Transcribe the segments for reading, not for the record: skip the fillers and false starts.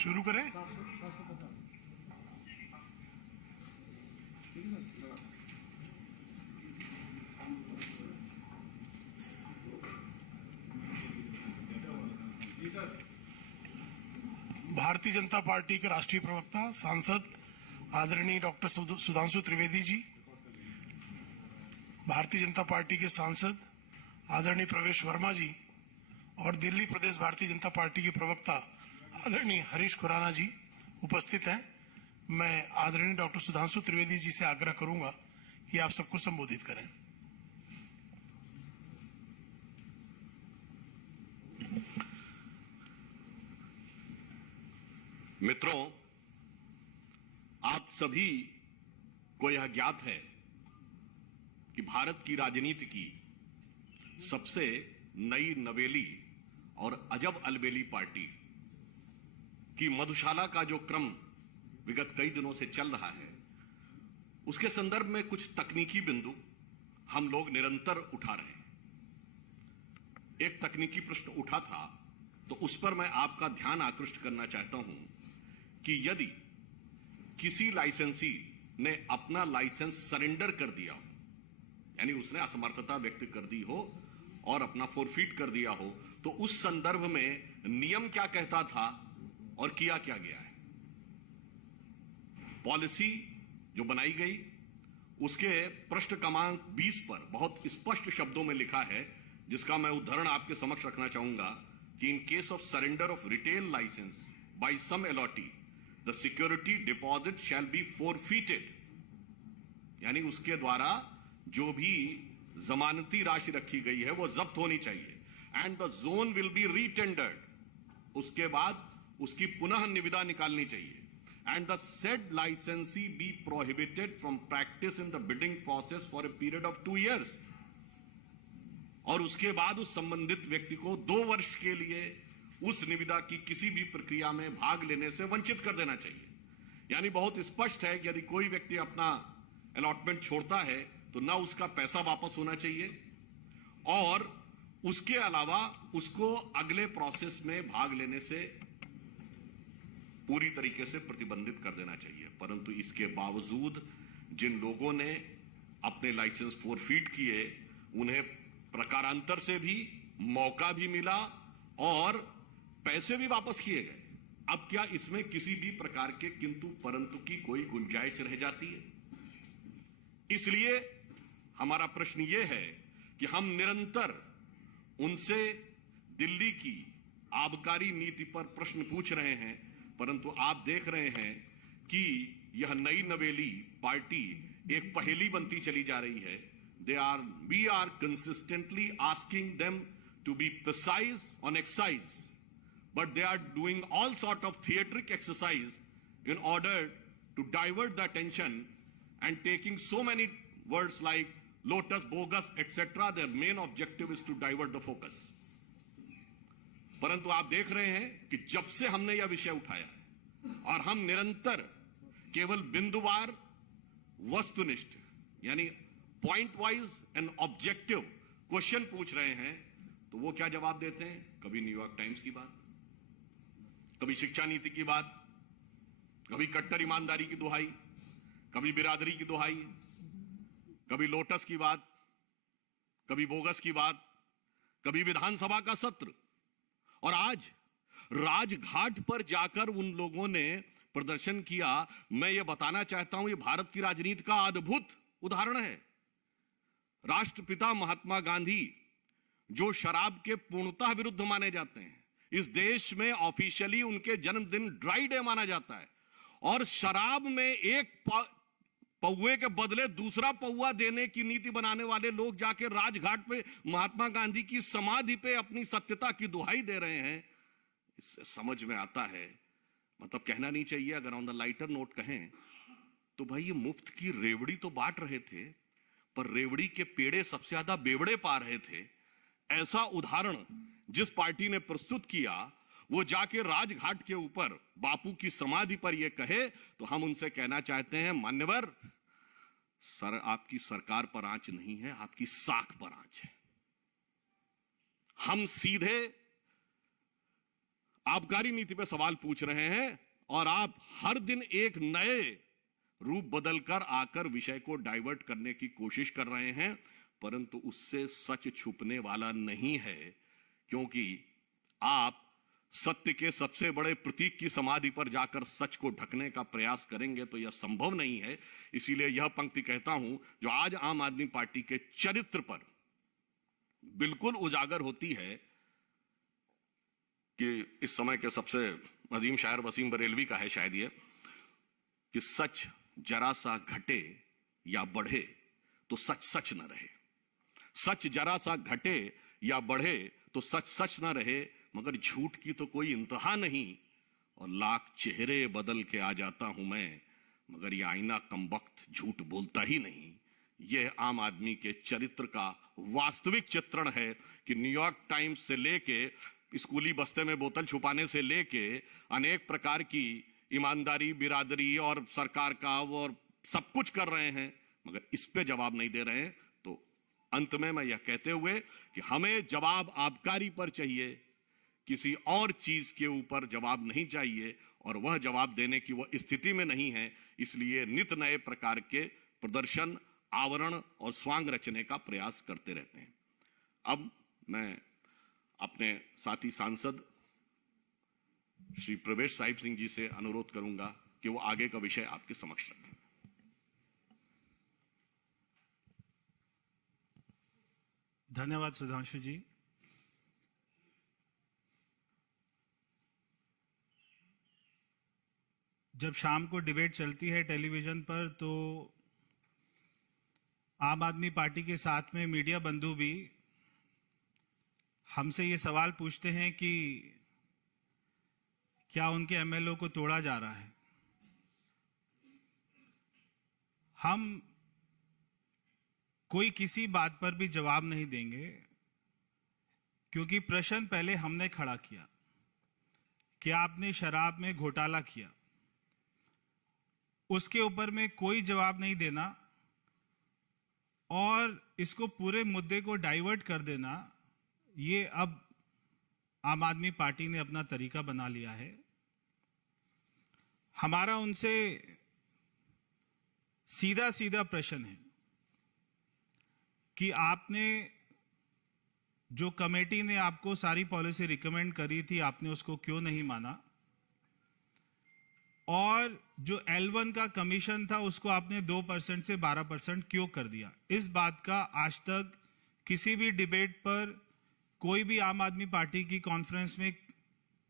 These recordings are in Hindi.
शुरू करें। भारतीय जनता पार्टी के राष्ट्रीय प्रवक्ता सांसद आदरणीय डॉक्टर सुधांशु त्रिवेदी जी, भारतीय जनता पार्टी के सांसद आदरणीय प्रवेश वर्मा जी और दिल्ली प्रदेश भारतीय जनता पार्टी के प्रवक्ता आदरणीय हरीश खुराना जी उपस्थित हैं। मैं आदरणीय डॉक्टर सुधांशु त्रिवेदी जी से आग्रह करूंगा कि आप सबको संबोधित करें। मित्रों, आप सभी को यह ज्ञात है कि भारत की राजनीति की सबसे नई नवेली और अजब अलबेली पार्टी की मधुशाला का जो क्रम विगत कई दिनों से चल रहा है, उसके संदर्भ में कुछ तकनीकी बिंदु हम लोग निरंतर उठा रहे हैं। एक तकनीकी प्रश्न उठा था तो उस पर मैं आपका ध्यान आकृष्ट करना चाहता हूं कि यदि किसी लाइसेंसी ने अपना लाइसेंस सरेंडर कर दिया हो, यानी उसने असमर्थता व्यक्त कर दी हो और अपना फोरफीट कर दिया हो, तो उस संदर्भ में नियम क्या कहता था और किया क्या गया है। पॉलिसी जो बनाई गई उसके पृष्ठ क्रमांक 20 पर बहुत स्पष्ट शब्दों में लिखा है, जिसका मैं उदाहरण आपके समक्ष रखना चाहूंगा कि in case of surrender of retail licence by some allottee the security deposit shall be forfeited, यानी उसके द्वारा जो भी जमानती राशि रखी गई है वो जब्त होनी चाहिए। And the zone will be retendered, उसके बाद उसकी पुनः निविदा निकालनी चाहिए। And the said licensee be prohibited from practice in the bidding process for a period of 2 years, और उसके बाद उस संबंधित व्यक्ति को 2 वर्ष के लिए उस निविदा की किसी भी प्रक्रिया में भाग लेने से वंचित कर देना चाहिए। यानी बहुत स्पष्ट है कि यदि कोई व्यक्ति अपना अलॉटमेंट छोड़ता है तो ना उसका पैसा वापस होना चाहिए और उसके अलावा उसको अगले प्रोसेस में भाग लेने से पूरी तरीके से प्रतिबंधित कर देना चाहिए। परंतु इसके बावजूद जिन लोगों ने अपने लाइसेंस फोरफीट किए, उन्हें प्रकारांतर से भी मौका भी मिला और पैसे भी वापस किए गए। अब क्या इसमें किसी भी प्रकार के किंतु परंतु की कोई गुंजाइश रह जाती है? इसलिए हमारा प्रश्न यह है कि हम निरंतर उनसे दिल्ली की आबकारी नीति पर प्रश्न पूछ रहे हैं, परंतु आप देख रहे हैं कि यह नई नवेली पार्टी एक पहेली बनती चली जा रही है। we are consistently asking them to be precise on excise, but they are doing all sort of theatric exercise in order to divert the attention and taking so many words like lotus, bogus, etc. Their main objective is to divert the focus. परंतु आप देख रहे हैं कि जब से हमने यह विषय उठाया है और हम निरंतर केवल बिंदुवार वस्तुनिष्ठ यानी point wise and objective question पूछ रहे हैं, तो वो क्या जवाब देते हैं? कभी न्यूयॉर्क टाइम्स की बात, कभी शिक्षा नीति की बात, कभी कट्टर ईमानदारी की दुहाई, कभी बिरादरी की दुहाई, कभी लोटस की बात, कभी बोगस की बात, कभी विधानसभा का सत्र, और आज राजघाट पर जाकर उन लोगों ने प्रदर्शन किया। मैं यह बताना चाहता हूं, यह भारत की राजनीति का अद्भुत उदाहरण है। राष्ट्रपिता महात्मा गांधी, जो शराब के पूर्णतः विरुद्ध माने जाते हैं, इस देश में ऑफिशियली उनके जन्मदिन ड्राई डे माना जाता है, और शराब में एक पौवे के बदले दूसरा पौवा देने की नीति बनाने वाले लोग जाके राजघाट पे महात्मा गांधी की समाधि पे अपनी सत्यता की दुहाई दे रहे हैं। इससे समझ में आता है, मतलब कहना नहीं चाहिए, अगर ऑन द लाइटर नोट कहें तो भाई ये मुफ्त की रेवड़ी तो बांट रहे थे, पर रेवड़ी के पेड़े सबसे ज्यादा बेवड़े पा रहे थे। ऐसा उदाहरण जिस पार्टी ने प्रस्तुत किया, वो जाके राजघाट के ऊपर बापू की समाधि पर यह कहे, तो हम उनसे कहना चाहते हैं, मान्यवर सर, आपकी सरकार पर आंच नहीं है, आपकी साख पर आंच है। हम सीधे आबकारी नीति पे सवाल पूछ रहे हैं और आप हर दिन एक नए रूप बदलकर आकर विषय को डाइवर्ट करने की कोशिश कर रहे हैं, परंतु उससे सच छुपने वाला नहीं है, क्योंकि आप सत्य के सबसे बड़े प्रतीक की समाधि पर जाकर सच को ढकने का प्रयास करेंगे तो यह संभव नहीं है। इसीलिए यह पंक्ति कहता हूं जो आज आम आदमी पार्टी के चरित्र पर बिल्कुल उजागर होती है कि इस समय के सबसे अजीम शायर वसीम बरेलवी का है शायद ये, कि सच जरा सा घटे या बढ़े तो सच सच न रहे। सच जरा सा घटे या बढ़े तो सच सच न रहे, मगर झूठ की तो कोई इंतहा नहीं, और लाख चेहरे बदल के आ जाता हूं मैं, मगर ये आईना कमबख्त झूठ बोलता ही नहीं। यह आम आदमी के चरित्र का वास्तविक चित्रण है कि न्यूयॉर्क टाइम्स से लेके स्कूली बस्ते में बोतल छुपाने से लेके अनेक प्रकार की ईमानदारी, बिरादरी और सरकार का और सब कुछ कर रहे हैं, मगर इस पे जवाब नहीं दे रहे हैं। तो अंत में मैं यह कहते हुए कि हमें जवाब आबकारी पर चाहिए, किसी और चीज के ऊपर जवाब नहीं चाहिए, और वह जवाब देने की वह स्थिति में नहीं है। इसलिए नित नए प्रकार के प्रदर्शन, आवरण और स्वांग रचने का प्रयास करते रहते हैं। अब मैं अपने साथी सांसद श्री प्रवेश साहिब सिंह जी से अनुरोध करूंगा कि वो आगे का विषय आपके समक्ष रखें। धन्यवाद सुधांशु जी। जब शाम को डिबेट चलती है टेलीविजन पर, तो आम आदमी पार्टी के साथ में मीडिया बंधु भी हमसे ये सवाल पूछते हैं कि क्या उनके एमएलए को तोड़ा जा रहा है। हम कोई किसी बात पर भी जवाब नहीं देंगे, क्योंकि प्रश्न पहले हमने खड़ा किया कि आपने शराब में घोटाला किया, उसके ऊपर में कोई जवाब नहीं देना और इसको पूरे मुद्दे को डाइवर्ट कर देना, ये अब आम आदमी पार्टी ने अपना तरीका बना लिया है। हमारा उनसे सीधा सीधा प्रश्न है कि आपने जो कमेटी ने आपको सारी पॉलिसी रिकमेंड करी थी, आपने उसको क्यों नहीं माना, और जो L1 का कमीशन था उसको आपने 2% से 12% क्यों कर दिया। इस बात का आज तक किसी भी डिबेट पर, कोई भी आम आदमी पार्टी की कॉन्फ्रेंस में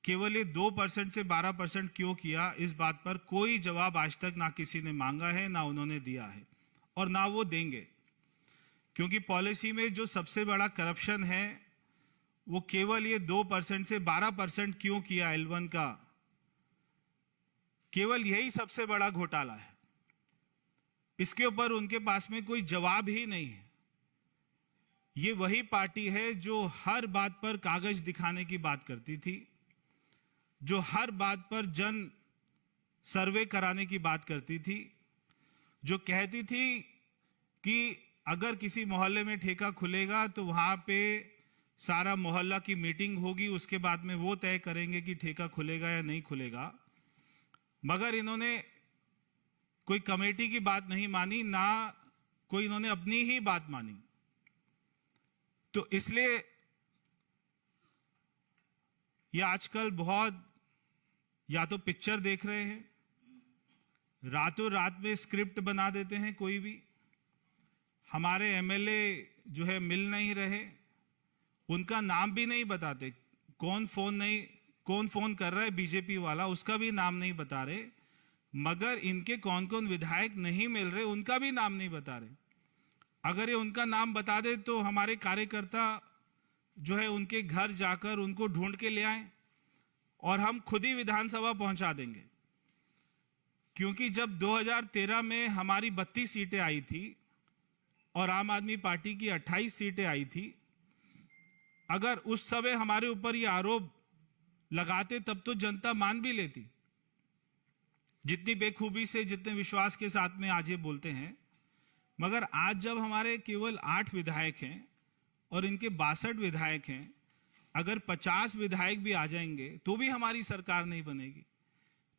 केवल ये 2% से 12% क्यों किया, इस बात पर कोई जवाब आज तक ना किसी ने मांगा है, ना उन्होंने दिया है और ना वो देंगे। क्योंकि पॉलिसी में जो सबसे बड़ा करप्शन है वो केवल ये 2% से 12% क्यों किया L1 का, केवल यही सबसे बड़ा घोटाला है। इसके ऊपर उनके पास में कोई जवाब ही नहीं है। ये वही पार्टी है जो हर बात पर कागज दिखाने की बात करती थी, जो हर बात पर जन सर्वे कराने की बात करती थी, जो कहती थी कि अगर किसी मोहल्ले में ठेका खुलेगा तो वहां पे सारा मोहल्ला की मीटिंग होगी, उसके बाद में वो तय करेंगे कि ठेका खुलेगा या नहीं खुलेगा। मगर इन्होंने कोई कमेटी की बात नहीं मानी, ना कोई इन्होंने अपनी ही बात मानी। तो इसलिए ये आजकल बहुत या तो पिक्चर देख रहे हैं, रातों रात में स्क्रिप्ट बना देते हैं। कोई भी हमारे एमएलए जो है मिल नहीं रहे, उनका नाम भी नहीं बताते, कौन फोन कर रहा है बीजेपी वाला, उसका भी नाम नहीं बता रहे। मगर इनके कौन कौन विधायक नहीं मिल रहे उनका भी नाम नहीं बता रहे। अगर ये उनका नाम बता दे तो हमारे कार्यकर्ता जो है उनके घर जाकर उनको ढूंढ के ले आए और हम खुद ही विधानसभा पहुंचा देंगे। क्योंकि जब 2013 में हमारी 32 सीटें आई थी और आम आदमी पार्टी की 28 सीटें आई थी, अगर उस समय हमारे ऊपर ये आरोप लगाते तब तो जनता मान भी लेती। जितनी बेखूबी से, जितने विश्वास के साथ में आज ये बोलते हैं। मगर आज जब हमारे केवल 8 विधायक हैं और इनके 62 विधायक हैं, अगर 50 विधायक भी आ जाएंगे तो भी हमारी सरकार नहीं बनेगी।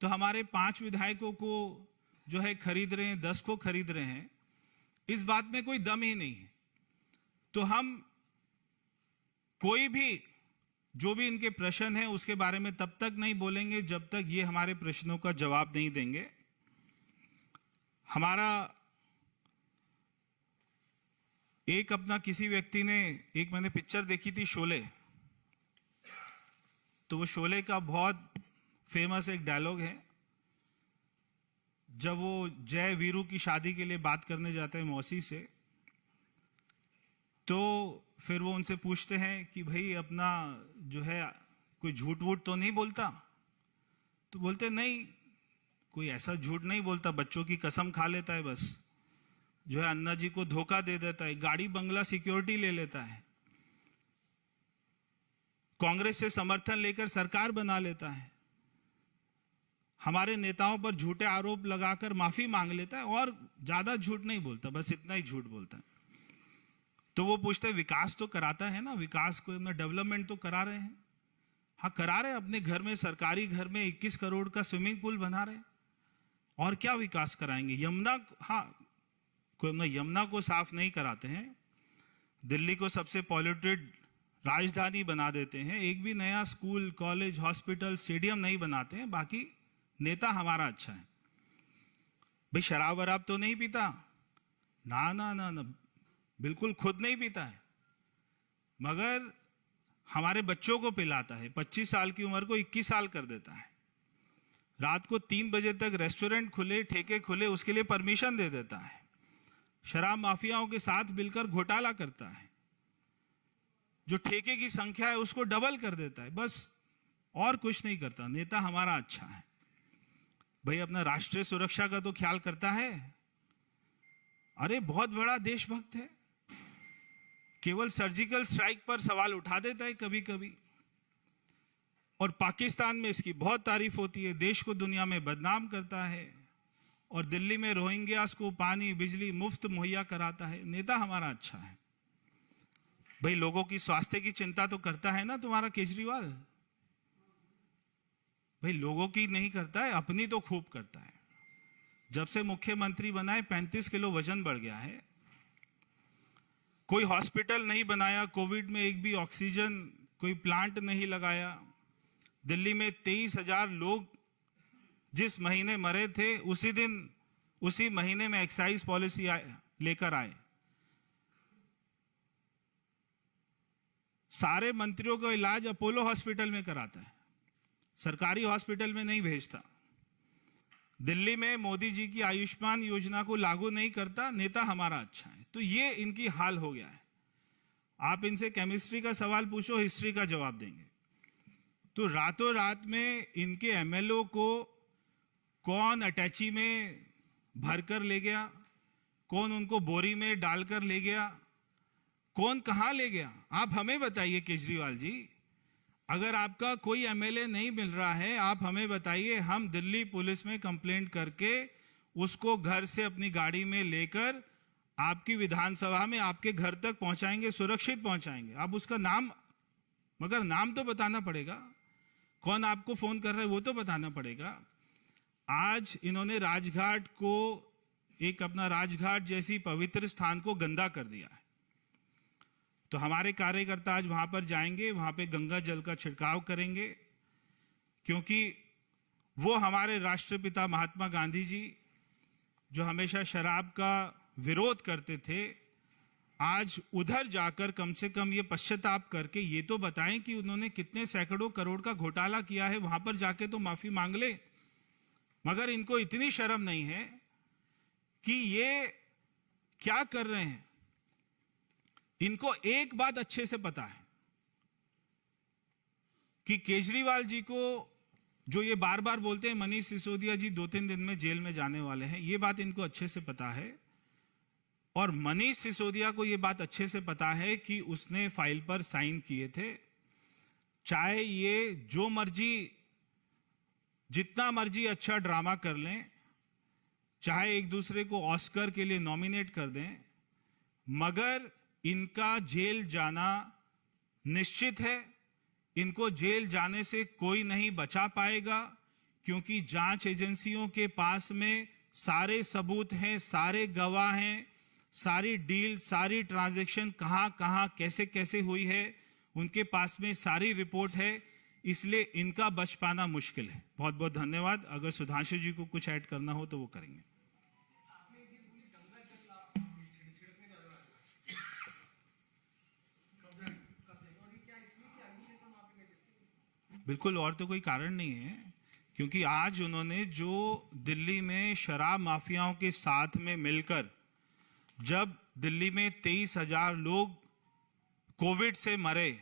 तो हमारे 5 विधायकों को जो है खरीद रहे हैं, 10 को खरीद रहे हैं, इस बात में कोई दम ही नहीं है। तो हम कोई भी जो भी इनके प्रश्न है उसके बारे में तब तक नहीं बोलेंगे जब तक ये हमारे प्रश्नों का जवाब नहीं देंगे। हमारा एक अपना किसी व्यक्ति ने, एक मैंने पिक्चर देखी थी शोले, तो वो शोले का बहुत फेमस एक डायलॉग है, जब वो जय वीरू की शादी के लिए बात करने जाते हैं मौसी से, तो फिर वो उनसे पूछते हैं कि भाई अपना जो है कोई झूठ वूठ तो नहीं बोलता? तो बोलते नहीं, कोई ऐसा झूठ नहीं बोलता, बच्चों की कसम खा लेता है बस, जो है अन्ना जी को धोखा दे देता है, गाड़ी बंगला सिक्योरिटी ले लेता है, कांग्रेस से समर्थन लेकर सरकार बना लेता है, हमारे नेताओं पर झूठे आरोप लगाकर माफी मांग लेता है और ज्यादा झूठ नहीं बोलता, बस इतना ही झूठ बोलता है। तो वो पूछते हैं विकास तो कराता है ना, विकास को डेवलपमेंट तो करा रहे हैं? हाँ करा रहे हैं, अपने घर में, सरकारी घर में 21 करोड़ का स्विमिंग पूल बना रहे हैं, और क्या विकास कराएंगे? यमुना, हाँ कोई यमुना को साफ नहीं कराते हैं, दिल्ली को सबसे पॉल्यूटेड राजधानी बना देते हैं, एक भी नया स्कूल, कॉलेज, हॉस्पिटल, स्टेडियम नहीं बनाते हैं, बाकी नेता हमारा अच्छा है। भाई शराब वराब तो नहीं पीता? ना ना ना ना, बिल्कुल खुद नहीं पीता है, मगर हमारे बच्चों को पिलाता है, 25 साल की उम्र को 21 साल कर देता है, रात को 3 बजे तक रेस्टोरेंट खुले, ठेके खुले, उसके लिए परमिशन दे देता है, शराब माफियाओं के साथ मिलकर घोटाला करता है, जो ठेके की संख्या है उसको डबल कर देता है, बस और कुछ नहीं करता। नेता हमारा अच्छा है। भाई अपना राष्ट्रीय सुरक्षा का तो ख्याल करता है, अरे बहुत बड़ा देशभक्त है, केवल सर्जिकल स्ट्राइक पर सवाल उठा देता है कभी कभी, और पाकिस्तान में इसकी बहुत तारीफ होती है, देश को दुनिया में बदनाम करता है, और दिल्ली में रोहिंग्यास को पानी बिजली मुफ्त मुहैया कराता है। नेता हमारा अच्छा है। भाई लोगों की स्वास्थ्य की चिंता तो करता है ना तुम्हारा केजरीवाल? भाई लोगों की नहीं करता है, अपनी तो खूब करता है। जब से मुख्यमंत्री बना है 35 किलो वजन बढ़ गया है। कोई हॉस्पिटल नहीं बनाया, कोविड में एक भी ऑक्सीजन कोई प्लांट नहीं लगाया। दिल्ली में 23,000 लोग जिस महीने मरे थे उसी दिन, उसी महीने में एक्साइज पॉलिसी लेकर आए। सारे मंत्रियों का इलाज अपोलो हॉस्पिटल में कराता है, सरकारी हॉस्पिटल में नहीं भेजता। दिल्ली में मोदी जी की आयुष्मान योजना को लागू नहीं करता। नेता हमारा अच्छा है। तो ये इनकी हाल हो गया है। आप इनसे केमिस्ट्री का सवाल पूछो, हिस्ट्री का जवाब देंगे। तो रातों रात में इनके एमएलओ को कौन अटैची में भरकर ले गया, कौन उनको बोरी में डालकर ले गया, कौन कहां ले गया, आप हमें बताइए केजरीवाल जी। अगर आपका कोई एमएलए नहीं मिल रहा है, आप हमें बताइए, हम दिल्ली पुलिस में कंप्लेंट करके उसको घर से अपनी गाड़ी में लेकर आपकी विधानसभा में आपके घर तक पहुंचाएंगे, सुरक्षित पहुंचाएंगे। आप उसका नाम, मगर नाम तो बताना पड़ेगा, कौन आपको फोन कर रहा है वो तो बताना पड़ेगा। आज इन्होंने राजघाट को, एक अपना राजघाट जैसी पवित्र स्थान को गंदा कर दिया है। तो हमारे कार्यकर्ता आज वहां पर जाएंगे, वहां पे गंगा जल का छिड़काव करेंगे, क्योंकि वो हमारे राष्ट्रपिता महात्मा गांधी जी जो हमेशा शराब का विरोध करते थे, आज उधर जाकर कम से कम ये पश्चाताप करके ये तो बताएं कि उन्होंने कितने सैकड़ों करोड़ का घोटाला किया है। वहां पर जाके तो माफी मांग ले। मगर इनको इतनी शर्म नहीं है कि ये क्या कर रहे हैं। इनको एक बात अच्छे से पता है कि केजरीवाल जी को, जो ये बार बार बोलते हैं मनीष सिसोदिया जी 2-3 दिन में जेल में जाने वाले हैं, ये बात इनको अच्छे से पता है। और मनीष सिसोदिया को ये बात अच्छे से पता है कि उसने फाइल पर साइन किए थे। चाहे ये जो मर्जी, जितना मर्जी अच्छा ड्रामा कर लें, चाहे एक दूसरे को ऑस्कर के लिए नॉमिनेट कर दें, मगर इनका जेल जाना निश्चित है। इनको जेल जाने से कोई नहीं बचा पाएगा, क्योंकि जांच एजेंसियों के पास में सारे सबूत हैं, सारे गवाह हैं, सारी डील, सारी ट्रांजैक्शन कहां कहां कैसे कैसे हुई है, उनके पास में सारी रिपोर्ट है। इसलिए इनका बच पाना मुश्किल है। बहुत बहुत धन्यवाद। अगर सुधांशु जी को कुछ ऐड करना हो तो वो करेंगे। बिल्कुल, और तो कोई कारण नहीं है, क्योंकि आज उन्होंने जो दिल्ली में शराब माफियाओं के साथ में मिलकर जब दिल्ली में 23,000 लोग कोविड से मरे,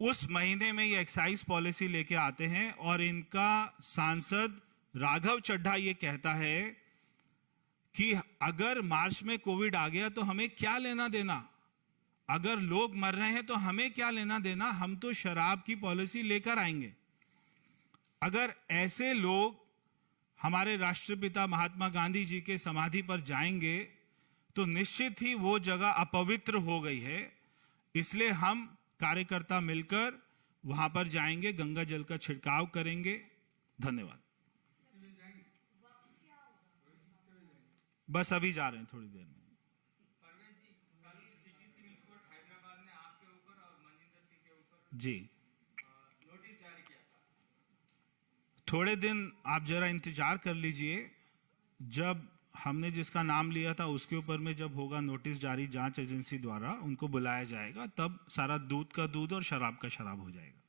उस महीने में ये एक्साइज पॉलिसी लेके आते हैं और इनका सांसद राघव चड्ढा ये कहता है कि अगर मार्च में कोविड आ गया तो हमें क्या लेना देना, अगर लोग मर रहे हैं तो हमें क्या लेना देना, हम तो शराब की पॉलिसी लेकर आएंगे। अगर ऐसे लोग हमारे राष्ट्रपिता महात्मा गांधी जी के समाधि पर जाएंगे तो निश्चित ही वो जगह अपवित्र हो गई है। इसलिए हम कार्यकर्ता मिलकर वहां पर जाएंगे, गंगा जल का छिड़काव करेंगे। धन्यवाद। बस अभी जा रहे हैं, थोड़ी देर में। जी, थोड़े दिन आप जरा इंतजार कर लीजिए। जब हमने जिसका नाम लिया था उसके ऊपर में जब होगा नोटिस जारी जांच एजेंसी द्वारा, उनको बुलाया जाएगा, तब सारा दूध का दूध और शराब का शराब हो जाएगा।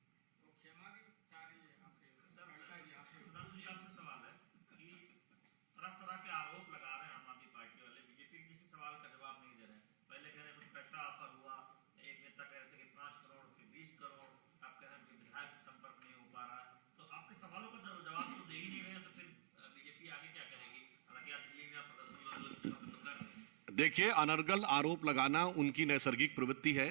देखिए, अनर्गल आरोप लगाना उनकी नैसर्गिक प्रवृत्ति है।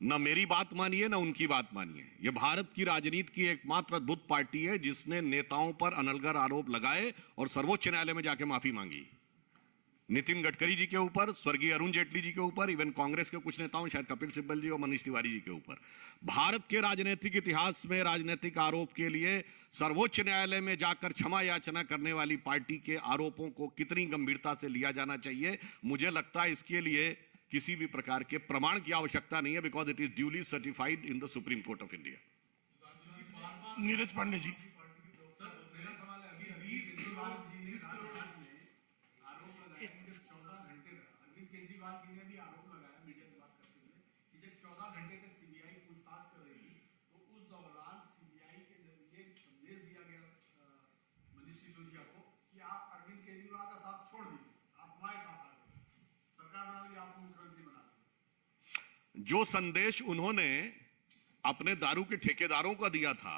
न मेरी बात मानिए न उनकी बात मानिए। यह भारत की राजनीति की एकमात्र अद्भुत पार्टी है जिसने नेताओं पर अनर्गल आरोप लगाए और सर्वोच्च न्यायालय में जाके माफी मांगी। नितिन गडकरी जी के ऊपर, स्वर्गीय अरुण जेटली जी के ऊपर, इवन कांग्रेस के कुछ नेताओं, शायद कपिल सिब्बल जी और मनीष तिवारी जी के ऊपर। भारत के राजनीतिक इतिहास में राजनीतिक आरोप के लिए सर्वोच्च न्यायालय में जाकर क्षमा याचना करने वाली पार्टी के आरोपों को कितनी गंभीरता से लिया जाना चाहिए, मुझे लगता है इसके लिए किसी भी प्रकार के प्रमाण की आवश्यकता नहीं है, because it is duly certified in the Supreme Court of India. Neeraj Pandey ji. जो संदेश उन्होंने अपने दारू के ठेकेदारों को दिया था,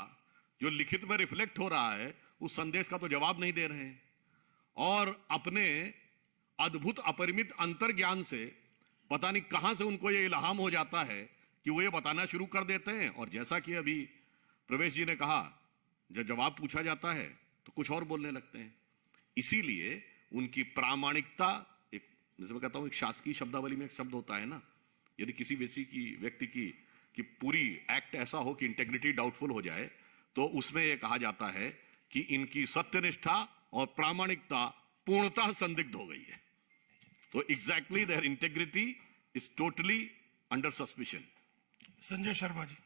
जो लिखित में रिफ्लेक्ट हो रहा है, उस संदेश का तो जवाब नहीं दे रहे हैं। और अपने अद्भुत अपरिमित अंतर्ज्ञान से पता नहीं कहां से उनको ये इल्हाम हो जाता है कि वो ये बताना शुरू कर देते हैं। और जैसा कि अभी प्रवेश जी ने कहा, जब जवाब पूछा जाता है तो कुछ और बोलने लगते हैं। इसीलिए उनकी प्रामाणिकता, एक जैसे मैं कहता हूं, एक शासकीय शब्दावली में एक शब्द होता है ना, यदि किसी व्यक्ति की पूरी एक्ट ऐसा हो कि इंटेग्रिटी डाउटफुल हो जाए, तो उसमें यह कहा जाता है कि इनकी सत्यनिष्ठा और प्रामाणिकता पूर्णतः संदिग्ध हो गई है। तो exactly their integrity is totally under suspicion. Sanjay Sharma ji.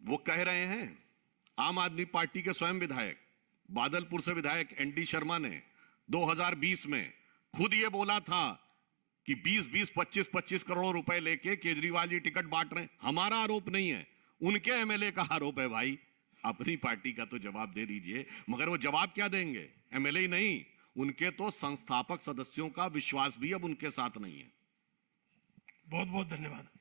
वो कह रहे हैं, आम आदमी पार्टी के स्वयं विधायक, बादलपुर से विधायक एनडी शर्मा ने 2020 में खुद ये बोला था कि 20-20, 25-25 करोड़ रुपए लेके केजरीवाल जी टिकट बांट रहे हैं। हमारा आरोप नहीं है, उनके एमएलए का आरोप है। भाई, अपनी पार्टी का तो जवाब दे दीजिए। मगर वो जवाब क्या देंगे? एमएलए ही नहीं, उनके तो संस्थापक सदस्यों का विश्वास भी अब उनके साथ नहीं है। बहुत बहुत धन्यवाद।